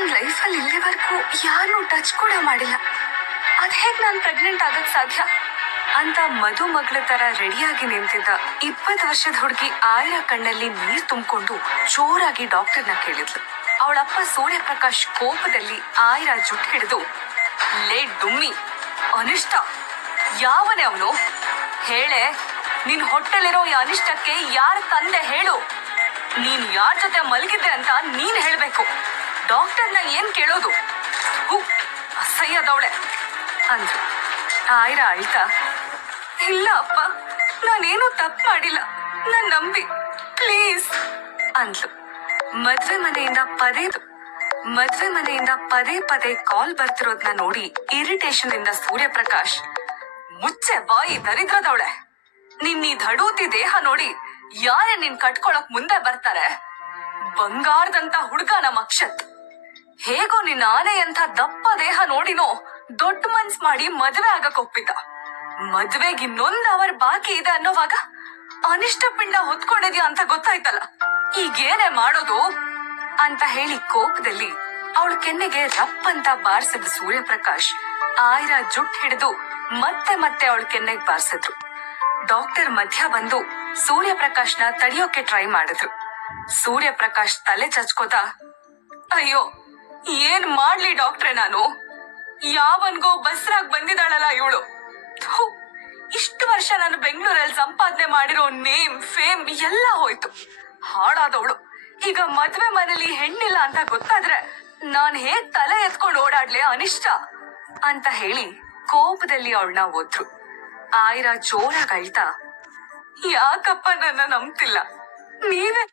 ನನ್ನ ಲೈಫಲ್ಲಿ ಇಲ್ಲಿವರೆಗೂ ಯಾರನ್ನೂ ಟಚ್ ಕೂಡ ಮಾಡಿಲ್ಲ. ಅದ್ ಹೇಗ್ ನಾನು ಪ್ರೆಗ್ನೆಂಟ್ ಆಗಕ್ ಸಾಧ್ಯ ಅಂತ ಮದುಮಗಳ ತರ ರೆಡಿಯಾಗಿ ನಿಂತಿದ್ದ 20 ವರ್ಷದ ಹುಡುಗಿ ಆಯ್ರಾ ಕಣ್ಣಲ್ಲಿ ನೀರ್ ತುಂಬಿಕೊಂಡು ಜೋರಾಗಿ ಡಾಕ್ಟರ್ನ ಕೇಳಿದ್ಲು. ಅವಳಪ್ಪ ಸೂರ್ಯಪ್ರಕಾಶ್ ಕೋಪದಲ್ಲಿ ಆಯ್ರಾ ಜುಟ್ ಹಿಡಿದು, ಲೇ ಡುಮ್ಮಿ, ಅನಿಷ್ಟ, ಯಾವನೇ ಅವನು? ಹೇಳೆ, ನಿನ್ ಹೊಟ್ಟೆಲಿರೋ ಈ ಅನಿಷ್ಟಕ್ಕೆ ಯಾರ ತಂದೆ ಹೇಳು. ನೀನ್ ಯಾರ ಜೊತೆ ಮಲಗಿದ್ದೆ ಅಂತ ನೀನ್ ಹೇಳ್ಬೇಕು. ಡಾಕ್ಟರ್ನ ಏನ್ ಕೇಳೋದು? ಅಸಹ್ಯದವಳೆ ಅಂದ್ರು. ಆಯ್ರಾ ಅಳ್ತಾ, ಇಲ್ಲ ಅಪ್ಪ, ನಾನೇನು ತಪ್ಪು ಮಾಡಿಲ್ಲ, ನಾನ್ ನಂಬಿ, ಪ್ಲೀಸ್ ಅಂದ್ಲು. ಮದ್ವೆ ಮನೆಯಿಂದ ಪದೇ ಪದೇ ಕಾಲ್ ಬರ್ತಿರೋದ್ನ ನೋಡಿ ಇರಿಟೇಷನ್ ಇಂದ ಸೂರ್ಯಪ್ರಕಾಶ್, ಮುಚ್ಚೆ ಬಾಯಿ ದರಿದ್ರದವಳೆ, ನಿನ್ ಈ ಧಡೂತಿ ದೇಹ ನೋಡಿ ಯಾರೇ ನಿನ್ ಕಟ್ಕೊಳಕ್ ಮುಂದೆ ಬರ್ತಾರೆ? ಬಂಗಾರದಂತ ಹುಡ್ಗ ನಮ್ ಅಕ್ಷತ್. ಹೇಗೋ ನಿನ್ನ ಆನೆಯಂತ ದಪ್ಪ ದೇಹ ನೋಡಿನೋ ದೊಡ್ಡ ಮನ್ಸ್ ಮಾಡಿ ಮದ್ವೆ ಆಗಕ್ ಒಪ್ಪಿದ್ದ. ಮದ್ವೆಗೆ ಇನ್ನೊಂದ್ ಅವರ್ ಬಾಕಿ ಇದೆ ಅನ್ನೋವಾಗ ಅನಿಷ್ಟ ಪಿಂಡ ಹೊತ್ಕೊಂಡಿದ್ಯಾ ಅಂತ ಗೊತ್ತಾಯ್ತಲ್ಲ, ಈಗೇನೇ ಮಾಡೋದು ಅಂತ ಹೇಳಿ ಕೋಪದಲ್ಲಿ ಅವಳ ಕೆನ್ನೆಗೆ ರಪ್ ಅಂತ ಬಾರಿಸಿದ ಸೂರ್ಯಪ್ರಕಾಶ್ ಆಯ್ರಾ ಜುಟ್ ಹಿಡಿದು ಮತ್ತೆ ಅವಳ ಕೆನ್ನೆಗೆ ಬಾರಿಸಿದ್ರು. ಡಾಕ್ಟರ್ ಮಧ್ಯ ಬಂದು ಸೂರ್ಯಪ್ರಕಾಶ್ನ ತಡೆಯೋಕೆ ಟ್ರೈ ಮಾಡಿದ್ರು. ಸೂರ್ಯಪ್ರಕಾಶ್ ತಲೆ ಚಚ್ಕೋತಾ, ಅಯ್ಯೋ, ಏನ್ ಮಾಡ್ಲಿ ಡಾಕ್ಟ್ರೆ ನಾನು? ಯಾವನ್ಗೋ ಬಸ್ರಾಗ್ ಬಂದಿದ್ದಾಳಲ್ಲ ಇವಳು. ಇಷ್ಟು ವರ್ಷ ನಾನು ಬೆಂಗಳೂರಲ್ಲಿ ಸಂಪಾದನೆ ಮಾಡಿರೋ ನೇಮ್ ಫೇಮ್ ಎಲ್ಲ ಹೋಯ್ತು. ಹಾಳಾದವಳು ಈಗ ಮದ್ವೆ ಮನೇಲಿ ಹೆಣ್ಣಿಲ್ಲ ಅಂತ ಗೊತ್ತಾದ್ರೆ ನಾನ್ ಹೇಗ್ ತಲೆ ಎತ್ಕೊಂಡು ಓಡಾಡ್ಲೆ ಅನಿಷ್ಟ ಅಂತ ಹೇಳಿ ಕೋಪದಲ್ಲಿ ಅವಳನ್ನ ಒದ್ರು. ಆಯ್ರಾ ಜೋರಾಗಿ ಅಳ್ತಾ, ಯಾಕಪ್ಪ ನನ್ನ ನಂಬ್ತಿಲ್ಲ? ನೀವೇ